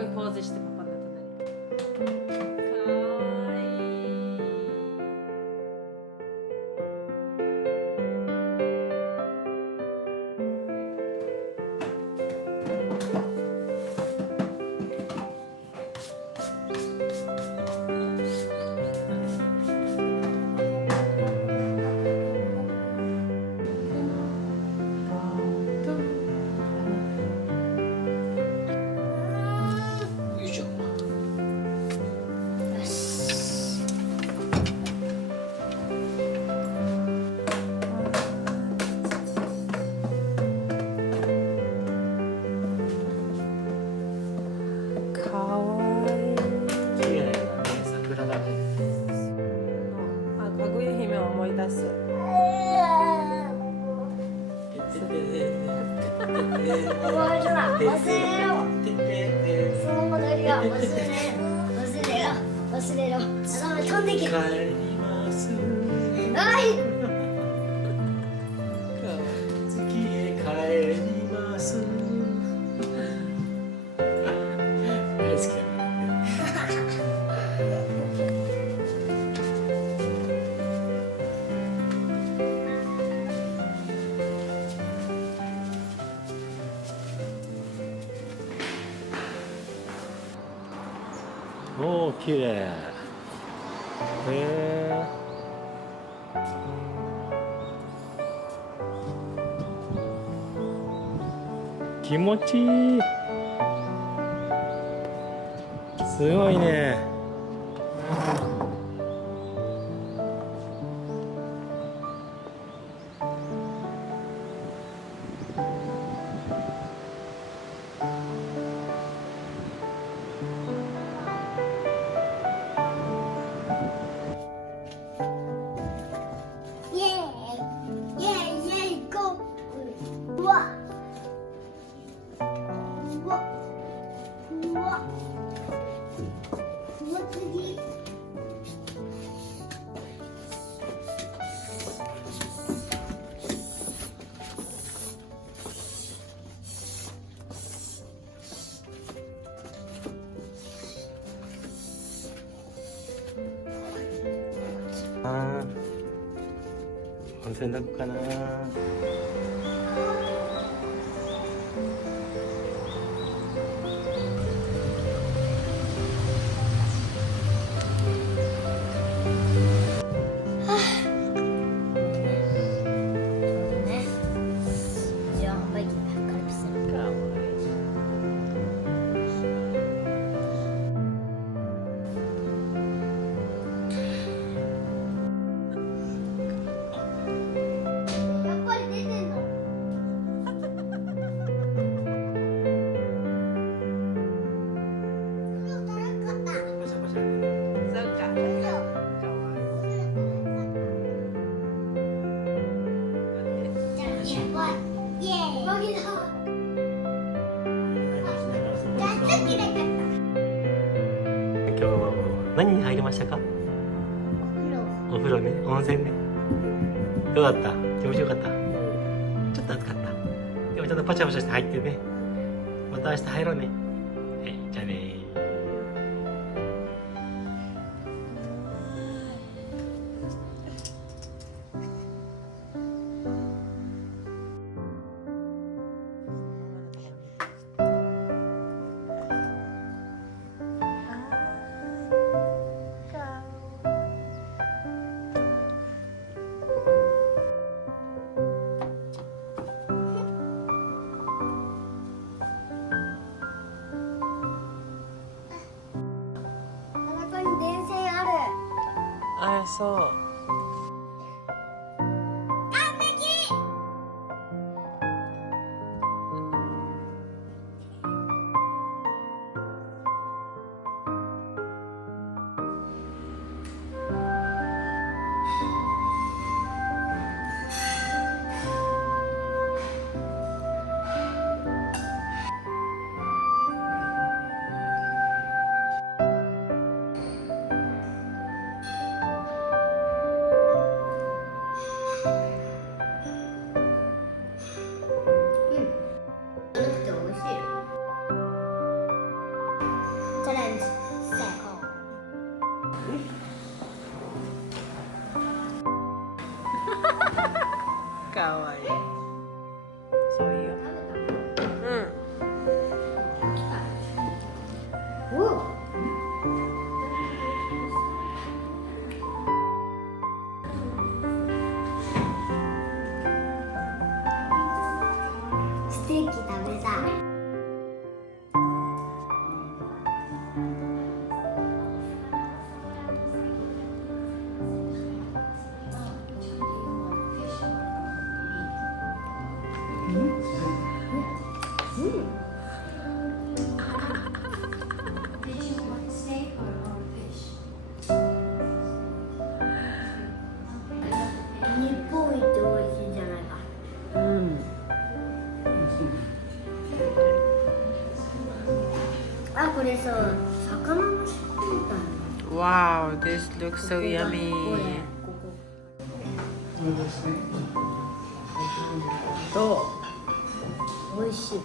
こいいポーズしてパパの隣。かわいい。よいしょ。よし。かわいい。綺麗だね、桜だね。あ、かぐや姫を思い出す。忘れろ。その戻りは忘れろ。頭飛んできる。帰りますはい。月へ帰ります大好きだね。おお、綺麗。へえ。気持ちいい。すごいね。イエーイ。イエーイイエーイゴー。うわ。うわ。うわ。うわ次。あー、温泉どこかな。ね。じゃあバイキングカルピス。かわいい。やっぱり出てんの。そうか。かわいい。今日は何に入りましたか？お風呂ね、温泉ね。どうだった？気持ちよかった？ちょっと暑かった。でもちょっとパシャパシャして入ってね。また明日入ろうね。はい、じゃあね。あ、そう。かわいいよ。おステーキ食べたい。日本一美味しいんじゃないか。あ、これさ、魚の尻尾みたいな。 Wow, this looks so ここ yummy. こどう？こ美味しい。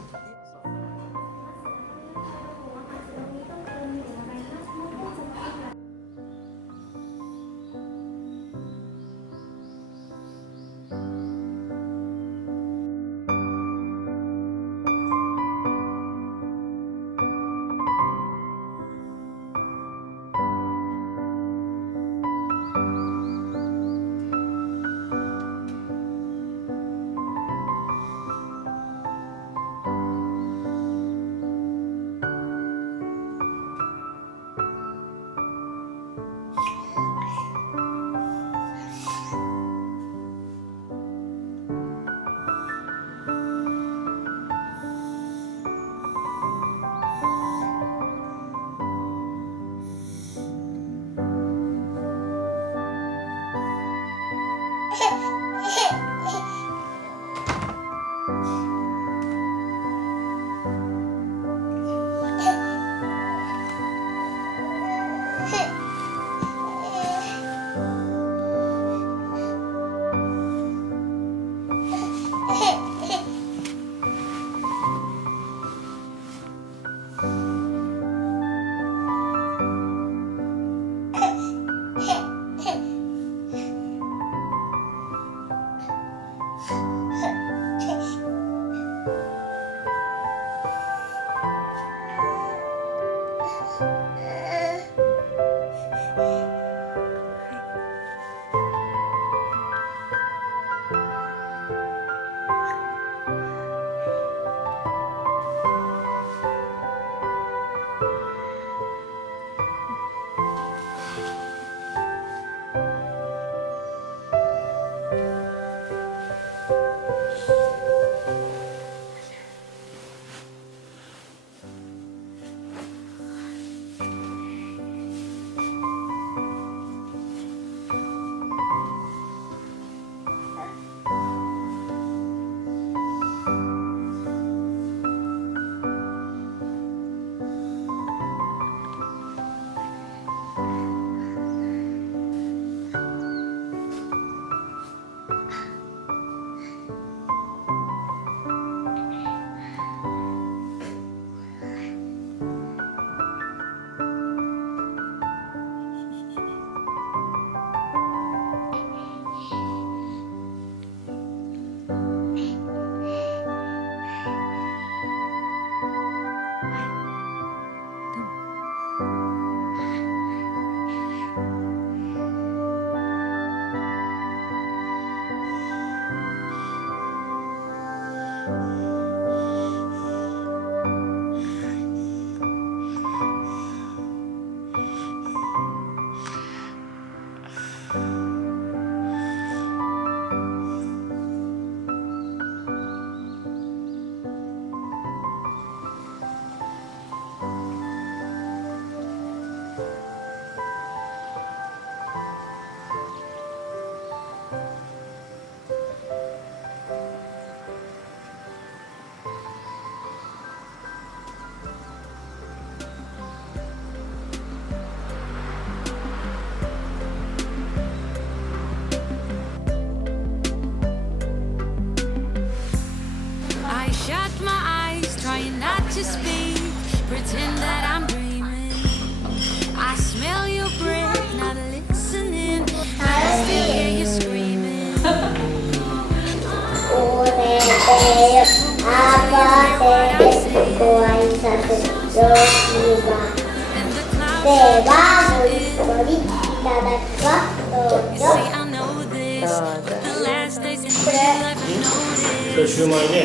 to speak, pretend that I'm dreaming. I smell your breath, not listening, but I still hear you screaming. ご挨拶よろしいわ。では、ご一人いただきます。どう You ぞ。 see, I know this, but the last days in my life I noticed それシューマイね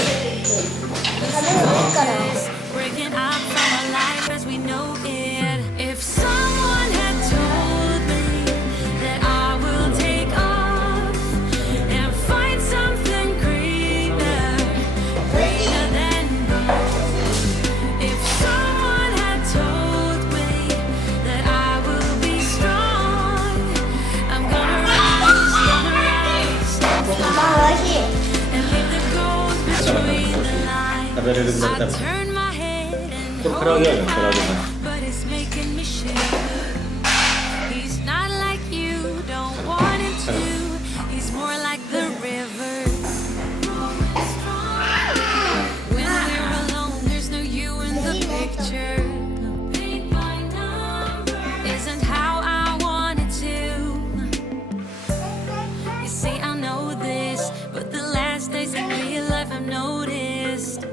breaking up from our life as we know it. If someone had told me that I will take off and find something greener, greener than gold. If someone had told me that I will be strong, I'm gonna rise and fly and leave the gold between the lines. 食べれるぐらい I 食べる turn my head and これ唐揚げやね唐揚げ but it's making me shiver. He's not like you, don't want him to. He's more like the river. When we're alone, there's no you in the picture. Paint by number isn't how I want it to. You see, I know this, but the last days in real life I've noticed.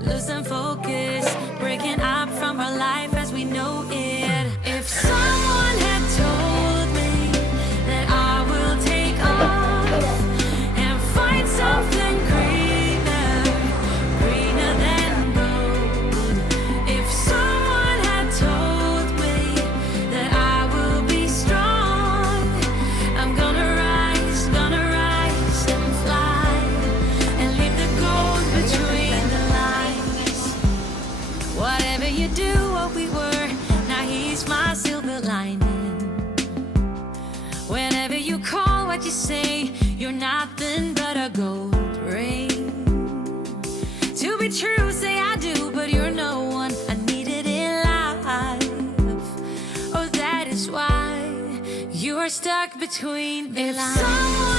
Losing focus, breaking up from our life as we know it. If someone had told me that I will take off and find something greener, greener than gold. If someone had told me that I will be strong, I'm gonna rise and fly and leave the gold between the lines. Whatever you do, what we were, now he's my silver lining. Whenever you call, what you say, you're nothing but a gold ring. To be true, say I do, but you're no one I needed in life. Oh, that is why you are stuck between the lines. If someone